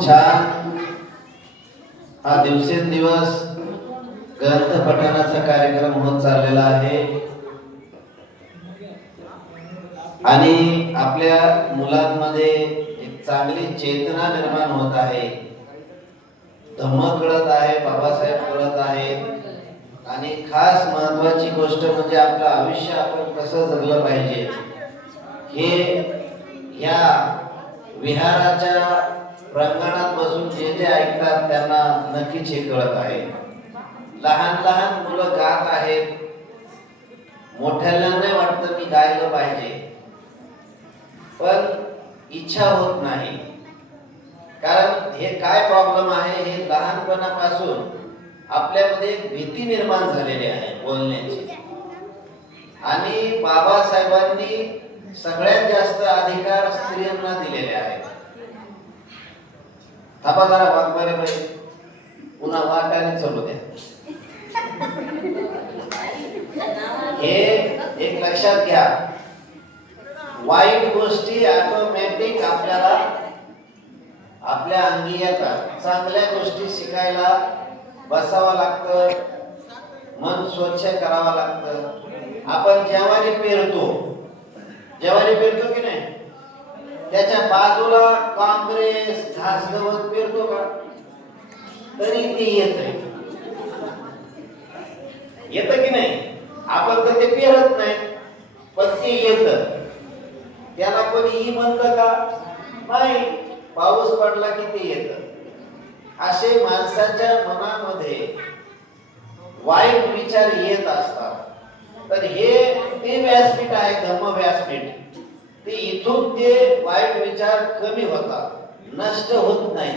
खूप छान हा दिवसेंदिवस ग्रंथ पठणाचा कार्यक्रम होत चाललेला आहे आणि आपल्या मुलांमध्ये एक चांगली चेतना निर्माण होत आहे. धम्म कळत आहे, बाबासाहेब कळत आहे आणि खास महत्वाची गोष्ट म्हणजे आपलं आयुष्य आपण कसं जगलं पाहिजे हे या विहाराच्या प्रांगणात बसून जे जे ऐकतात त्यांना नक्कीच हे कळत आहे. लहान लहान मुलं गात आहेत, मोठ्याला वाटतं मी गायलं पाहिजे, पण इच्छा होत नाही. कारण हे काय प्रॉब्लेम आहे, हे लहानपणापासून आपल्यामध्ये एक भीती निर्माण झालेली आहे बोलण्याची. आणि बाबासाहेबांनी सगळ्यात जास्त अधिकार स्त्रियांना दिलेले आहेत. थांबा जरा वाघमारे बाई, पुन्हा वाटाने चालू द्या. हे एक लक्षात घ्या, वाईट गोष्टी ऑटोमॅटिक आपल्याला आपल्या अंगी येतात. चांगल्या गोष्टी शिकायला बसावं लागतं, मन स्वच्छ करावं लागतं. आपण ज्वारी पेरतो की नाही, त्याच्या बाजूला काँग्रेस घासगवत पेरतो का, तरी ते येतं की नाही. आपण तर ते पेरत नाही, पण ते येतं. त्याला कोणी ही म्हणतं का, नाही. पाऊस पडला की ते येतं. असे माणसाच्या मनामध्ये वाईट विचार येत असतात. तर हे ते व्यासपीठ आहे, धम्म व्यासपीठ. ते इथून ते वाईट विचार कमी होतात, नष्ट होत नाही,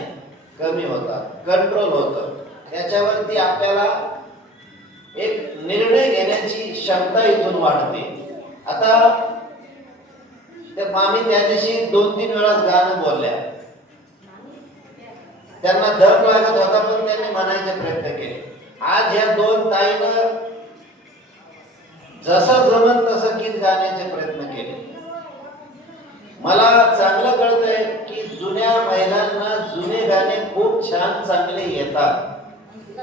कमी होतात, कंट्रोल होतं. त्याच्यावरती आपल्याला एक निर्णय घेण्याची क्षमता इथून वाढते. आता त्या मामी त्याच्याशी 2-3 वेळा गाणं बोलल्या. त्यांना दम लागत होता, पण त्यांनी म्हणायचे प्रयत्न केले. आज या 2 ताईनं जसं जमन तसं गीत गाण्याचे प्रयत्न केले. मला चांगलं कळतंय की जुन्या महिलांना जुने गाणे खूप छान चांगले येतात.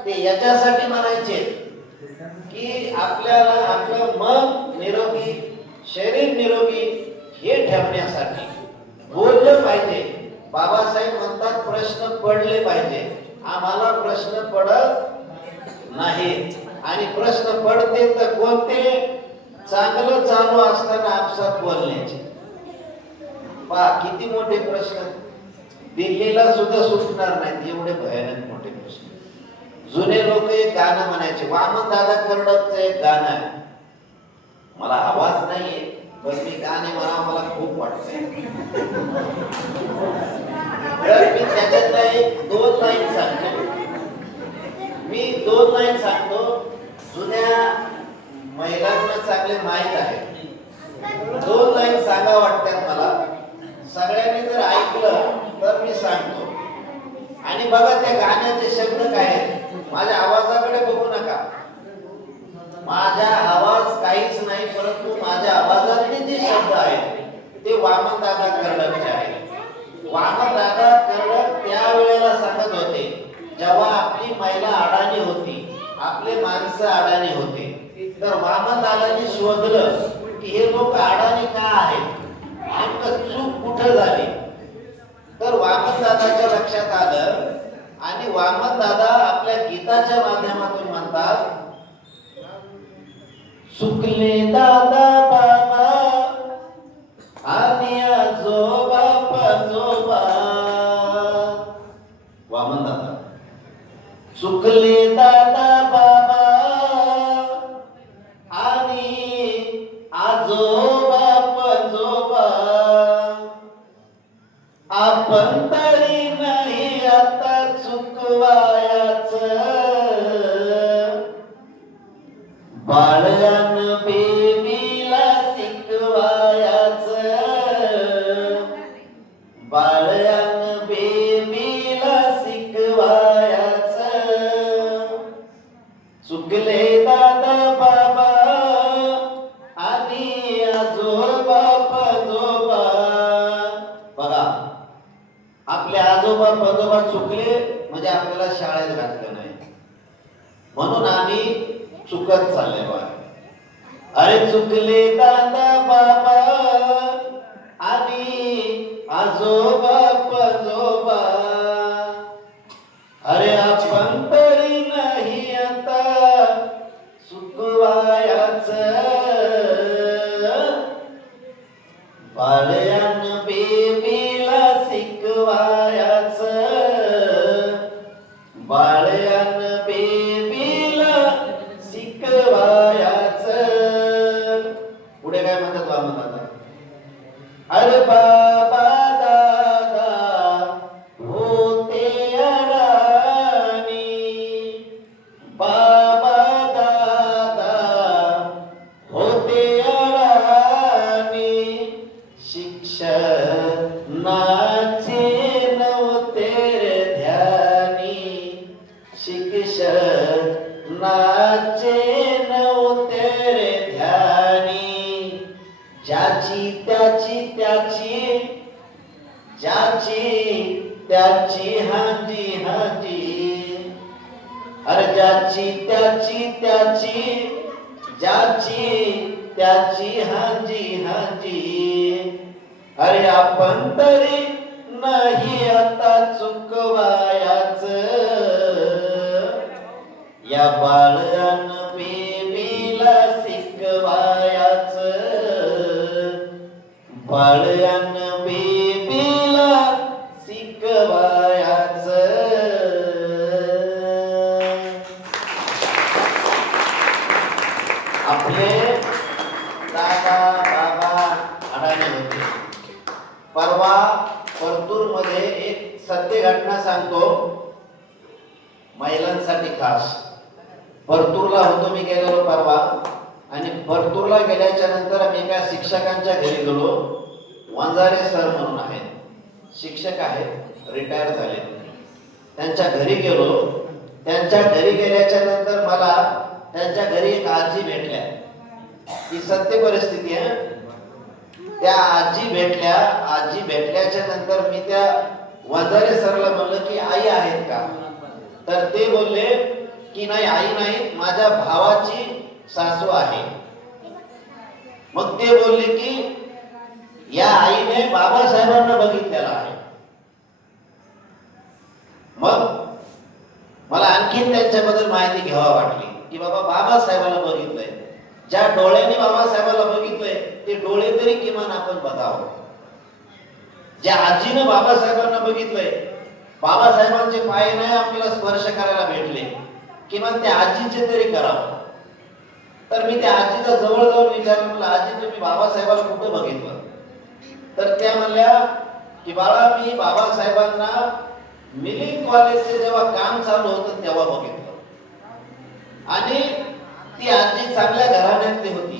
ते याच्यासाठी म्हणायचे की आपल्याला आपलं मन निरोगी, शरीर निरोगी हे ठेवण्यासाठी बोललं पाहिजे. बाबासाहेब म्हणतात प्रश्न पडले पाहिजे. आम्हाला प्रश्न पडत नाही, आणि प्रश्न पडते तर कोणते, चांगलं चालू असताना आपसात बोलण्याचे. पहा किती मोठे प्रश्न, दिल्लीला सुद्धा सुटणार नाहीत एवढे भयानक मोठे प्रश्न. जुने लोक एक गाणं म्हणायचे, वामन दादा कर्डकचं एक गाणं आहे. मला आवाज नाहीये, पण मी गाणे म्हणा मला खूप वाटतंय. तर मी त्याच्यातला एक 2 लाईन सांगतो. मी 2 लाईन सांगतो, जुन्या महिलांना चांगले माहीत आहे. 2 लाईन सांगा वाटतात मला. सगळ्यांनी जर ऐकलं तर मी सांगतो. आणि बघा त्या गाण्याचे शब्द काय आहेत. माझ्या आवाजाकडे बघू नका, माझा आवाज काहीच नाही, परंतु माझ्या आवाजातले जे शब्द आहेत ते वामन दादा कर्डकचे आहेत. वामन दादा कर्डक त्यावेळेला सांगत होते जेव्हा आपली महिला अडाणी होती, आपले माणसं अडाणी होते. तर वामन दादांनी शोधलं की हे लोक अडाणी का आहेत, नेमकं चूक कुठं झाली. तर वामन दादाच्या लक्षात आलं, आणि वामन दादा आपल्या गीताच्या माध्यमातून म्हणतात, सुकले दादा बाबा आणि आजोबा पजोबा. वामन दादा, सुकले दादा बाबा आणि आजोबा पजोबा, आपण तरी नाही आता चुकवायाच, बाळान बेबीला शिकवायाच, बाळान बेबीला शिकवायाच. चुकले दादा बाबा आणि आजोबा पजोबा. बघा आपले आजोबा पंजोबा चुकले म्हणजे आपल्याला शाळेत घातलं नाही, म्हणून आम्ही चुकत चालले बा. अरे चुकले दादा बाबा आणि आजोबा पंजोबा, अरे आपण तरी नाही आता चुकवायाच. बाळयान बेबीला शिकवायाच, बाळयान बेबीला शिकवायाच. पुढे काय म्हणतात वामन दादा? अरे बाबा दादा होते अडाणी, बाबा दादा होते अडाणी, शिक्षणाचे नव्हते रे ध्यानी, शिक्षणाचे नव्हते रे ध्यानी. ज्याची त्याची त्याची ज्याची त्याची हाजी हाजी, अरे ज्याची त्याची त्याची ज्याची त्याची हाजी हाजी. अरे आपण तरी नाही आता चुकवायाच, या बाळान बेबीला शिकवायाच, बाळान बेबीला शिकवायाच. आपले दादा बाबा अडाणी होते. परवा परतूर मध्ये एक सत्य घटना सांगतो, महिलांसाठी खास. परतूरला होतो मी, गेलेलो परवा, आणि परतूरला गेल्याच्या नंतर मी एका शिक्षकांच्या घरी गेलो. वंजारे सर म्हणून आहेत, शिक्षक आहेत, रिटायर झाले. त्यांच्या घरी गेलो. त्यांच्या घरी गेल्याच्या नंतर मला त्यांच्या घरी एक आजी भेटल्या. ही सत्य परिस्थिती आहे. त्या आजी भेटल्या. आजी भेटल्याच्या नंतर मी त्या वंजारे सरला म्हणलं की आई आहेत का? तर ते बोलले की नाही, आई नाही, माझ्या भावाची सासू आहे. मग ते बोलले की या आईने बाबासाहेबांना बघितलेला आहे. मग मला आणखीन त्यांच्याबद्दल माहिती घ्यावा वाटली की बाबा बाबासाहेबांना बघितलंय. ज्या डोळ्यांनी बाबासाहेबांना बघितलंय ते डोळे तरी किमान आपण बघावं. ज्या आजीनं बाबासाहेबांना बघितलंय, बाबासाहेबांचे पाय नाही आपल्याला स्पर्श करायला भेटले, किमान त्या आजीचे तरी करावं. तर मी त्या आजीच्या जवळ जाऊन विचारलं, म्हणलं आजी तुम्ही बाबासाहेबांना कुठं बघितलं? तर त्या म्हणल्या की बाळा मी बाबासाहेबांना मिलिंद कॉलेजचे जेव्हा काम चालू होतं तेव्हा बघितलं. आणि ती आजी चांगल्या घराण्यातली होती.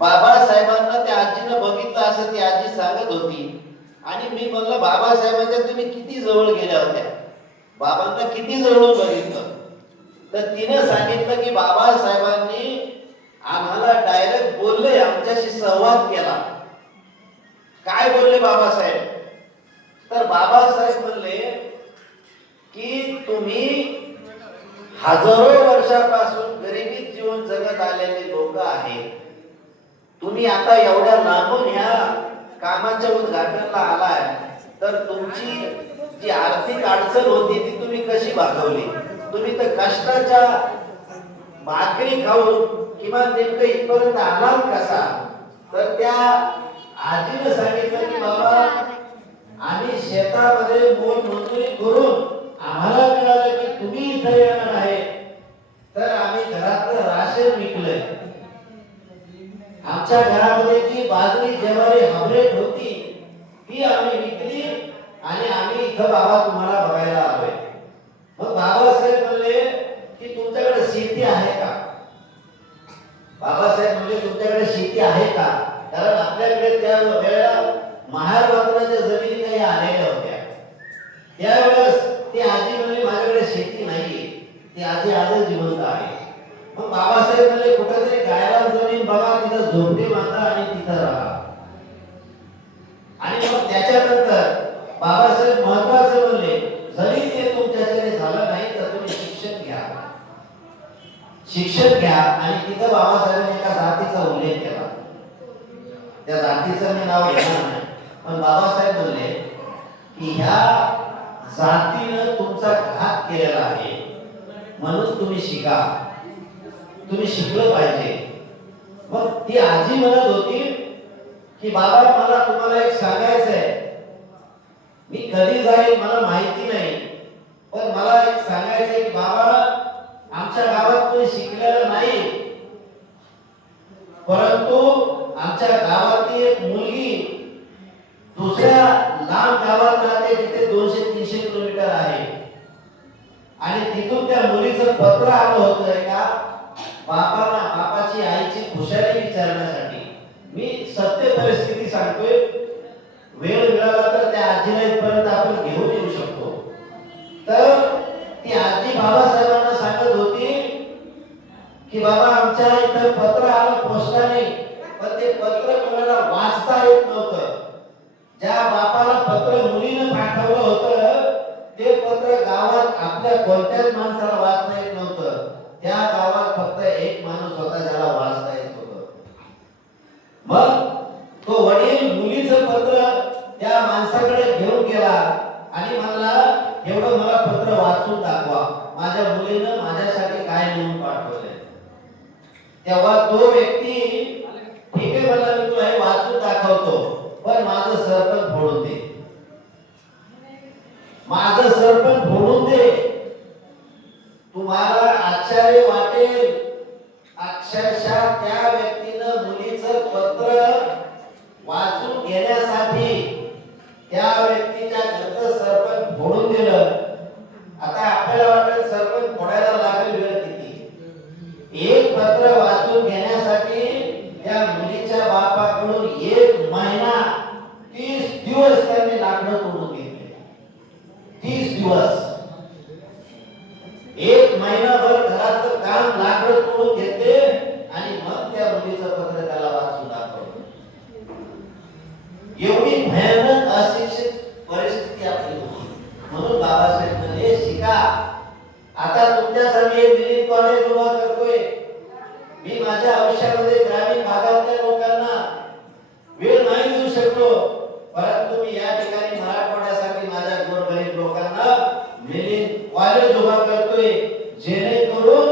बाबासाहेबांना त्या आजीनं बघितलं असं ती आजी सांगत होती. आणि मी म्हणलं बाबासाहेबांच्या तुम्ही किती जवळ गेल्या होत्या, बाबांना किती जवळून बघितलं? तर तिनं सांगितलं की बाबासाहेबांनी आम्हाला डायरेक्ट बोलले, आमच्याशी संवाद केला. काय बोलले बाबासाहेब? तर बाबासाहेब म्हणले की तुम्ही हजारो वर्षापासून गरिबीत जीवन जगत आलेले लोक आहेत. तुम्ही आता एवढ्या लांबून ह्या कामाच्या उद्घाटनाला आलाय, तर तुमची जी आर्थिक अडचण होती ती तुम्ही कशी भागवली? तुम्ही तर कष्टाच्या भाकरी खाऊन किमान नेमकं इथपर्यंत आलात कसा? तर त्या आजीने सांगितलं की बाबा आम्ही शेतामध्ये मोलमजुरी करून आम्हाला मिळालं की तुम्ही इथे येणार आहे, तर आम्ही घरातलं राशन विकलंय. आमच्या घरामध्ये जी बाजरी ज्वारी हायब्रिड होती ती आम्ही विकली आणि आम्ही इथं बाबा तुम्हाला बघायला आलोय. मग बाबासाहेब म्हणले की तुमच्याकडे शेती आहे का? बाबासाहेब म्हणले तुमच्याकडे शेती आहे का? कारण आपल्याकडे त्या वेळेला महाराष्ट्राच्या जमिनी काही आलेल्या होत्या. त्यावेळेस ती आजी म्हणली माझ्याकडे शेती नाहीये. ती आजी आजच जिवंत आहे. मग बाबासाहेब म्हणले कुठेतरी गायरान जमीन बघा, तिथं झोपडी बांधा आणि तिथं राहा. आणि मग त्याच्यानंतर बाबासाहेब महत्वाचं म्हणले, जरी ते तुमच्याकडे झालं नाही तर तुम्ही शिक्षण घ्या. शिक्षण घ्या. आणि तिथं बाबासाहेबांनी एका जातीचा उल्लेख केला. त्या जातीचं मी नाव घेणार नाही, पण बाबासाहेब म्हणले की ह्या जातीनं तुमचा घात केलेला आहे, म्हणून तुम्ही शिका, तुम्ही शिकलं पाहिजे. मग ती आजी म्हणत होती की बाबा मला तुम्हाला एक सांगायचं आहे, मी कधी जाईल मला माहिती नाही, पण मला एक सांगायचं आहे की बाबा आमच्या गावात कोणी शिकलेलं नाही, परंतु आमच्या गावातली एक मुलगी दुसऱ्या लांब गावात राहते, तिथे 200-300 किलोमीटर आहे, आणि तिथून त्या मुलीचं पत्र आलं होतं का बापाची आईची खुशाली विचारण्यासाठी. मी सत्य परिस्थिती सांगतोय, वेळ मिळाला तर त्या आजीला इथपर्यंत आपण घेऊन येऊ शकतो. तर ती आजी बाबासाहेबांना सांगत होती की बाबा आमच्या इथं पत्र आलं पोस्टाने, पण ते पत्र कोणाला वाचता येत नव्हतं. ज्या बापाला पत्र मुलीनं पाठवलं होतं ते पत्र गावात आपल्या कोणत्याच माणसाला वाचता येत नव्हतं. त्या गावात फक्त एक माणूस होता ज्याला वाचता येत होतं. मग तो वडील मुलीचं पत्र त्या माणसाकडे घेऊन गेला आणि म्हणला एवढं मला पत्र वाचून दाखवा, माझ्या मुलीनं माझ्यासाठी काय लिहून पाठवलंय. तेव्हा तो व्यक्ती ठीक आहे म्हणला, मी तुला हे वाचून दाखवतो, पण माझं सरपण फोडून दे, माझं सरपण फोडून दे. तुम्हाला आश्चर्य वाटेल, अक्षरशः त्या व्यक्तीनं मुलीचं पत्र वाचून घेण्यासाठी त्या व्यक्तीच्या घरचं सरपण फोडून दिलं. आता आपल्याला वाटेल सरपण फोडायला लागेल वेळ किती. एक पत्र वाचून घेण्यासाठी त्या मुलीच्या बापाकडून 1 महिना 30 दिवस त्यांनी लाकडं तोडून घेतले. 30 दिवस, 1 महिनाभर घराचं काम लाकडं तोडून घेतले आणि मग त्या मुलीचं पत्र त्याला वाचून दाखवलं. एवढी भयानक अशिक्षित परिस्थिती आपली होती. म्हणून बाबासाहेब म्हणाले शिका. आता तुमच्यासाठी एक मिलिंद कॉलेज उभा करतोय. मी माझ्या आयुष्यामध्ये ग्रामीण भागातल्या लोकांना वेळ नाही देऊ शकलो, परंतु मी या ठिकाणी मराठवाड्यासाठी माझ्या गोरगरीब लोकांना मिलिंद कॉलेज उभा करतोय, जेणेकरून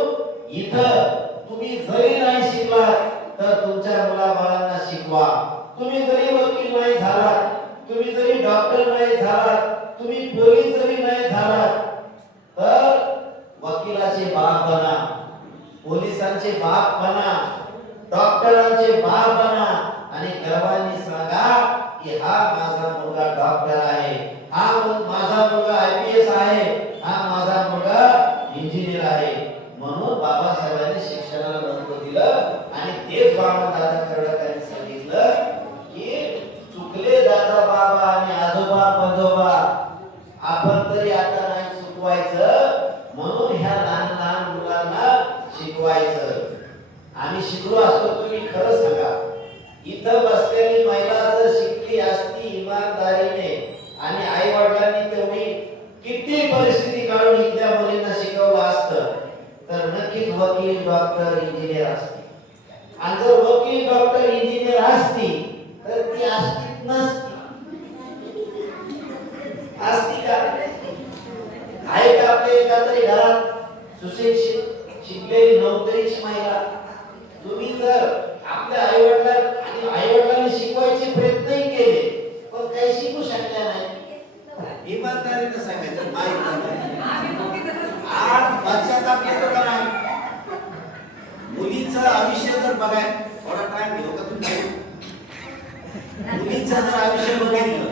इथं तुम्ही जरी नाही शिकला तर तुमच्या मुलाबाळांना शिकवा. तुम्ही जरी वकील नाही झालात, तुम्ही जरी डॉक्टर नाही झालात, तुम्ही पोलीस जरी नाही झालात, तर वकिलाचे बाप बना, पोलिसांचे बाप बना, डॉक्टरांचे बाप बना आणि गर्वाने सांगा की हा माझा मुलगा डॉक्टर आहे, हा माझा मुलगा आयपीएस आहे, हा माझा मुलगा इंजिनियर आहे. म्हणून बाबासाहेबांनी शिक्षणाला महत्त्व दिलं आणि तेच दादा कर्डकांनी सांगितलं की चुकले दादा बाबा आणि आजोबा पंजोबा, आपण तरी आता नाही चुकवायचं, म्हणून ह्या लहान लहान मुलांना शिकवायचं. आम्ही शिकलो असतो, तुम्ही खरं सांगा, इथं बसलेली महिला जर शिकली असती इमानदारीने आणि आई वडिलांनी तेवढी किती परिस्थिती काढून इथल्या मुलींना शिकवलं असतं तर नक्कीच वकील डॉक्टर इंजिनियर असते. आणि जर वकील डॉक्टर इंजिनियर असती तर ती असती नसती. असती का? आहे का आपल्या एखाद्या घरात सुशिक्षित शिकलेली नोकरीची महिला? तुम्ही जर आपल्या आई-वडिलांनी शिकवायचे प्रयत्नही केले पण काही शिकू शकल्या नाही, इमानदारीने सांगायचं आज पश्चाताप येतो का नाही? मुलीचं आयुष्य जर बघाय, थोडा टाइम घेऊ का तुम्ही? मुलीचं जर आयुष्य बघितलं,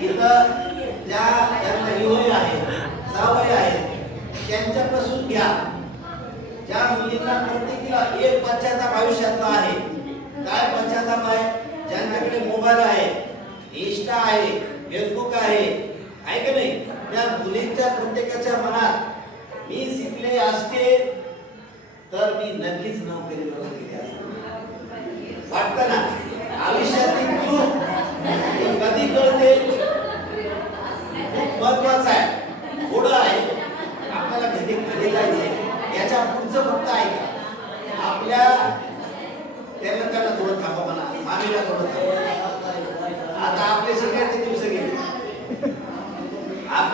इथं ज्यांना विवाह आहे, जावई आहे, त्यांच्यापासून घ्या. ज्या मुलींना प्रत्येकीला एक पश्चाताप आयुष्यातला आहे. काय पश्चाताप आहे? ज्यांच्याकडे मोबाईल आहे, इंस्टा आहे, फेसबुक आहे का नाही, त्या मुलींच्या प्रत्येकाच्या मनात मी शिकले असते तर मी नक्कीच नोकरीवर गेले असते. वाटतं ना? आयुष्यातील चूक कधी कळते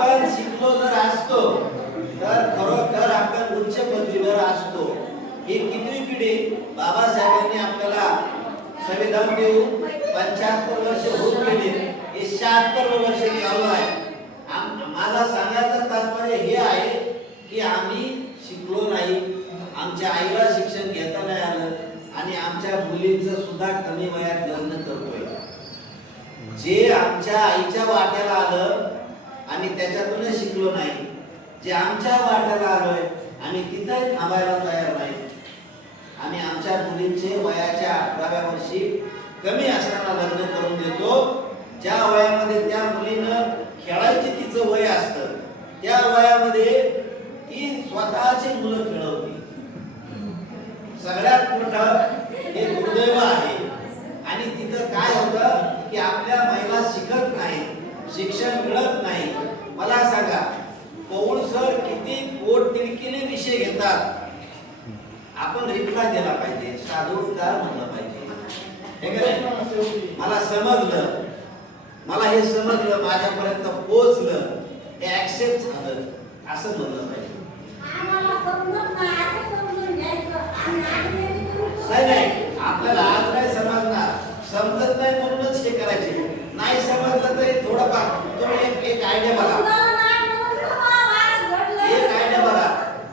आपण शिकलो जर असतो तर खरोखर आपण उच्च पदवीवर असतो. ही कितवी पिढी? बाबासाहेबांनी आपल्याला संविधान देऊन 75 वर्ष होऊन गेली, हे 76 वर्ष चालू आहे. माझा सांगायचं तात्पर्य हे आहे की आम्ही शिकलो नाही, आमच्या आईला शिक्षण घेता नाही आलं आणि आमच्या मुलींचं सुद्धा कमी वयात लग्न करतोय. जे आमच्या आईच्या वाट्याला आलं आणि त्याच्यातूनच शिकलो नाही, जे आमच्या वाट्याला आलोय आणि तिथं थांबायला तयार नाही, आम्ही आमच्या मुलींचे वयाच्या 18व्या वर्षी कमी असताना लग्न करून देतो. ज्या वयामध्ये त्या मुलीनं खेळायचे तिचं वय असतं, त्या वयामध्ये ती स्वतःची मुलं खेळवते. सगळ्यात मोठं हे दुर्दैव आहे. आणि तिथं काय होतं की आपल्या महिला शिकत नाही, शिक्षण मिळत नाही. मला सांगा, पौळ सर किती पोटतिडकीने विषय घेतात. आपण रिप्लाय दिला पाहिजे, साधुकार म्हणलं पाहिजे. हे काय मला समजलं, मला हे समजलं, माझ्यापर्यंत पोहोचलं, हे ऍक्सेप्ट झालं असं म्हणलं पाहिजे. नाही, आपल्याला आज नाही समजणार, समजत नाही म्हणूनच हे करायचे. नाही समजलं तरी थोडंफार तुम्ही एक आयडिया बघा, एक आयडिया बघा.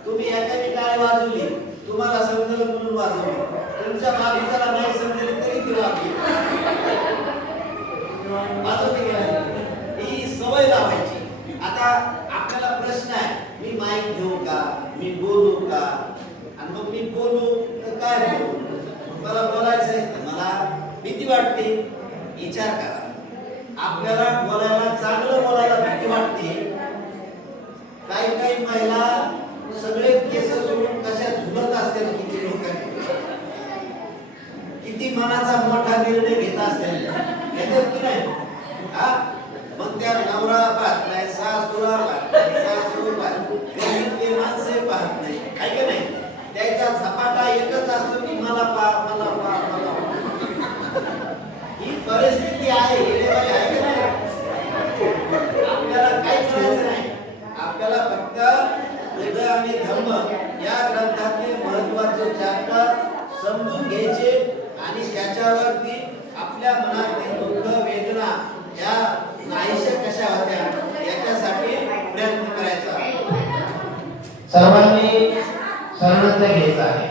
तुम्ही एकाने टाळ वाजवली, तुम्हाला समजलं म्हणून वाजवली, तुमच्या बाजूला नाही समजली तरी ती वाजवली. ही सवय लावायची. आता आपल्याला प्रश्न आहे, मी माईक घेऊ का, मी बोलू का? आणि मग मी बोलू तर काय बोलू? मला बोलायचंय, मला भीती वाटते. विचार करा, आपल्याला बोलायला, चांगलं बोलायला भीती वाटते. काही काही महिला सगळे केस सोडून कशा झुलत असतील, किती लोकांनी किती मनाचा मोठा निर्णय घेत असतील, घेतात की नाही? मग त्या नवरा पाहत नाही, सासूला पाहत नाही, सासू पाहत नाही, माणसे पाहत नाही, काय की नाही? त्याचा झपाटा एकच असतो की मला पा, मला पा, मला पा. ही परिस्थिती आहे, आहे की नाही? आपल्याला काय करायचं नाही, आपल्याला फक्त हृदय आणि धम्म या ग्रंथातले महत्त्वाचे चॅप्टर समजून घ्यायचे आणि त्याच्यावरती आपल्या मनातली दुःख वेदना या नाहीशा कशा होत्या याच्यासाठी प्रयत्न करायचा. सर्वांनी शरणागती घ्यायचा आहे.